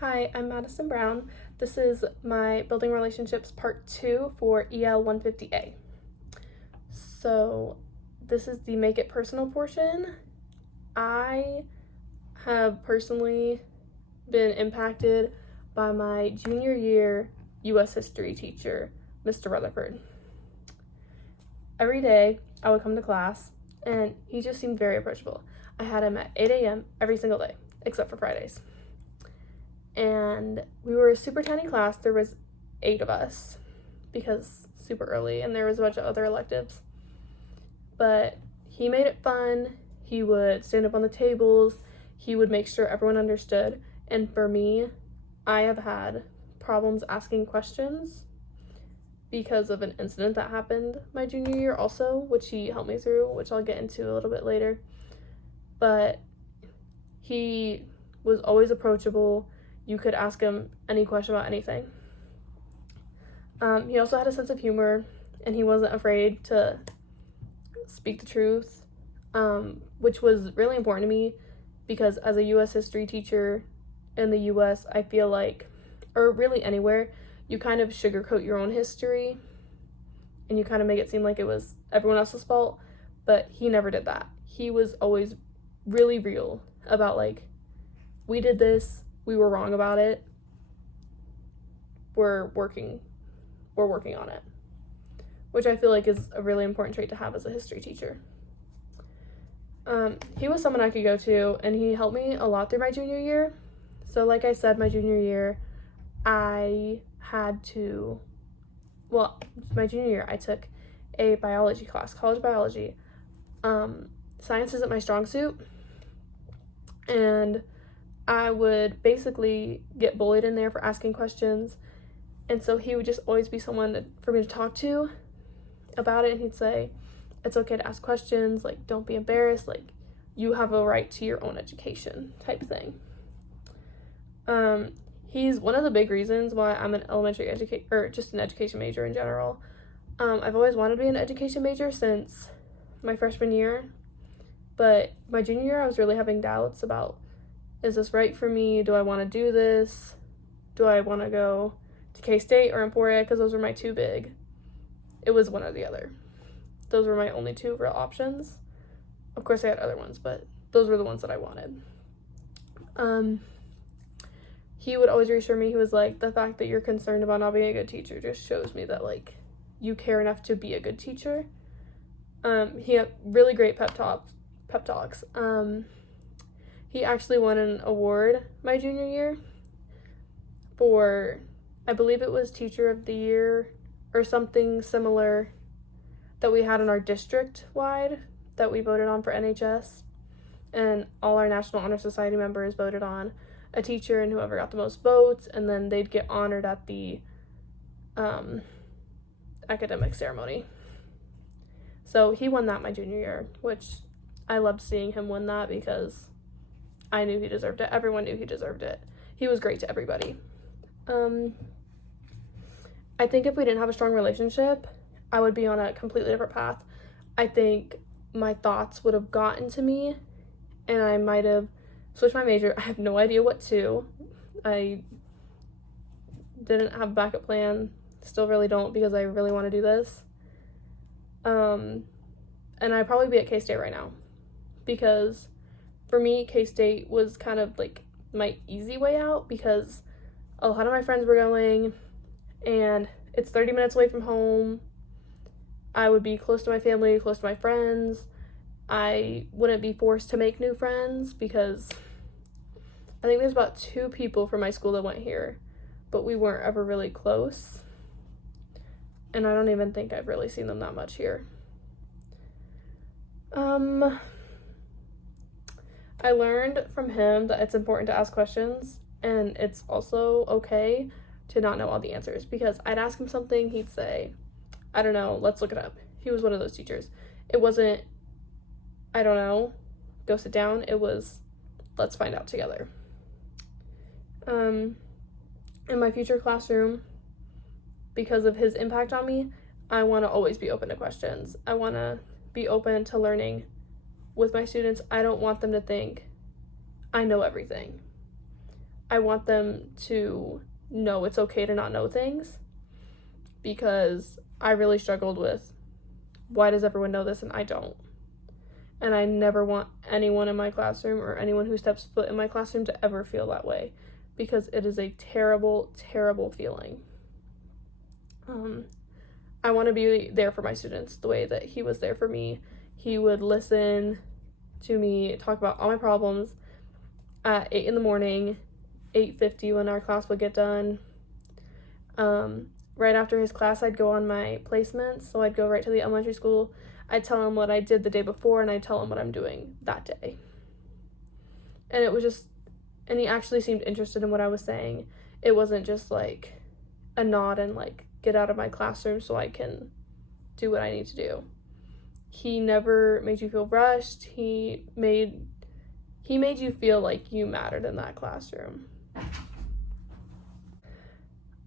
Hi, I'm Madison Brown. This is my Building Relationships Part 2 for EL 150A. So, this is the Make It Personal portion. I have personally been impacted by my junior year U.S. history teacher, Mr. Rutherford. Every day, I would come to class, and he just seemed very approachable. I had him at 8 a.m. every single day, except for Fridays. And we were a super tiny class. There was 8 of us because super early, and there was a bunch of other electives. But he made it fun. He would stand up on the tables. He would make sure everyone understood. And for me, I have had problems asking questions because of an incident that happened my junior year also, which he helped me through, which I'll get into a little bit later. But he was always approachable. You could ask him any question about anything. He also had a sense of humor, and he wasn't afraid to speak the truth, which was really important to me because as a U.S. history teacher in the U.S., I feel like, or really anywhere, you kind of sugarcoat your own history, and you kind of make it seem like it was everyone else's fault, but he never did that. He was always really real about, like, we did this, we were wrong about it, we're working on it, which I feel like is a really important trait to have as a history teacher. He was someone I could go to, and he helped me a lot through my junior year. So like I said, my junior year, my junior year, I took a biology class, college biology. Science isn't my strong suit, and I would basically get bullied in there for asking questions, and so he would just always be someone for me to talk to about it, and he'd say, it's okay to ask questions, like, don't be embarrassed, like, you have a right to your own education, type thing. He's one of the big reasons why I'm an just an education major in general. I've always wanted to be an education major since my freshman year, but my junior year I was really having doubts about, is this right for me? Do I want to do this? Do I want to go to K-State or Emporia? Because those were my two big. It was one or the other. Those were my only two real options. Of course, I had other ones, but those were the ones that I wanted. He would always reassure me. He was like, the fact that you're concerned about not being a good teacher just shows me that, like, you care enough to be a good teacher. He had really great pep talks. He actually won an award my junior year for, I believe it was Teacher of the Year or something similar that we had in our district-wide that we voted on for NHS. And all our National Honor Society members voted on a teacher, and whoever got the most votes, and then they'd get honored at the academic ceremony. So he won that my junior year, which I loved seeing him win that because I knew he deserved it. Everyone knew he deserved it. He was great to everybody. I think if we didn't have a strong relationship, I would be on a completely different path. I think my thoughts would have gotten to me, and I might have switched my major. I have no idea what to. I didn't have a backup plan. Still really don't, because I really want to do this. And I'd probably be at K-State right now, because for me, K-State was kind of like my easy way out, because a lot of my friends were going, and it's 30 minutes away from home. I would be close to my family, close to my friends. I wouldn't be forced to make new friends, because I think there's about 2 people from my school that went here, but we weren't ever really close. And I don't even think I've really seen them that much here. I learned from him that it's important to ask questions, and it's also okay to not know all the answers, because I'd ask him something, he'd say, I don't know, let's look it up. He was one of those teachers. It wasn't, I don't know, go sit down. It was, let's find out together. In my future classroom, because of his impact on me, I want to always be open to questions. I want to be open to learning with my students. I don't want them to think I know everything. I want them to know it's okay to not know things, because I really struggled with, why does everyone know this and I don't? And I never want anyone in my classroom or anyone who steps foot in my classroom to ever feel that way, because it is a terrible, terrible feeling. I want to be there for my students the way that he was there for me. He would listen to me talk about all my problems at 8 in the morning, 8:50 when our class would get done. Right after his class, I'd go on my placements, so I'd go right to the elementary school. I'd tell him what I did the day before, and I'd tell him what I'm doing that day. And it was just, and he actually seemed interested in what I was saying. It wasn't just like a nod and like, get out of my classroom so I can do what I need to do. He never made you feel rushed. He made you feel like you mattered in that classroom.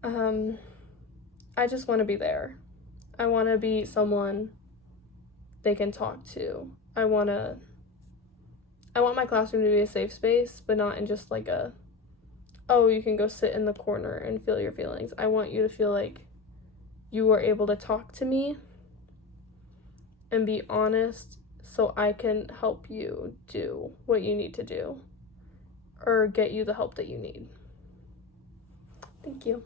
I just want to be there. I want to be someone they can talk to. I want my classroom to be a safe space, but not in just like a, oh, you can go sit in the corner and feel your feelings. I want you to feel like you are able to talk to me and be honest, so I can help you do what you need to do or get you the help that you need. Thank you.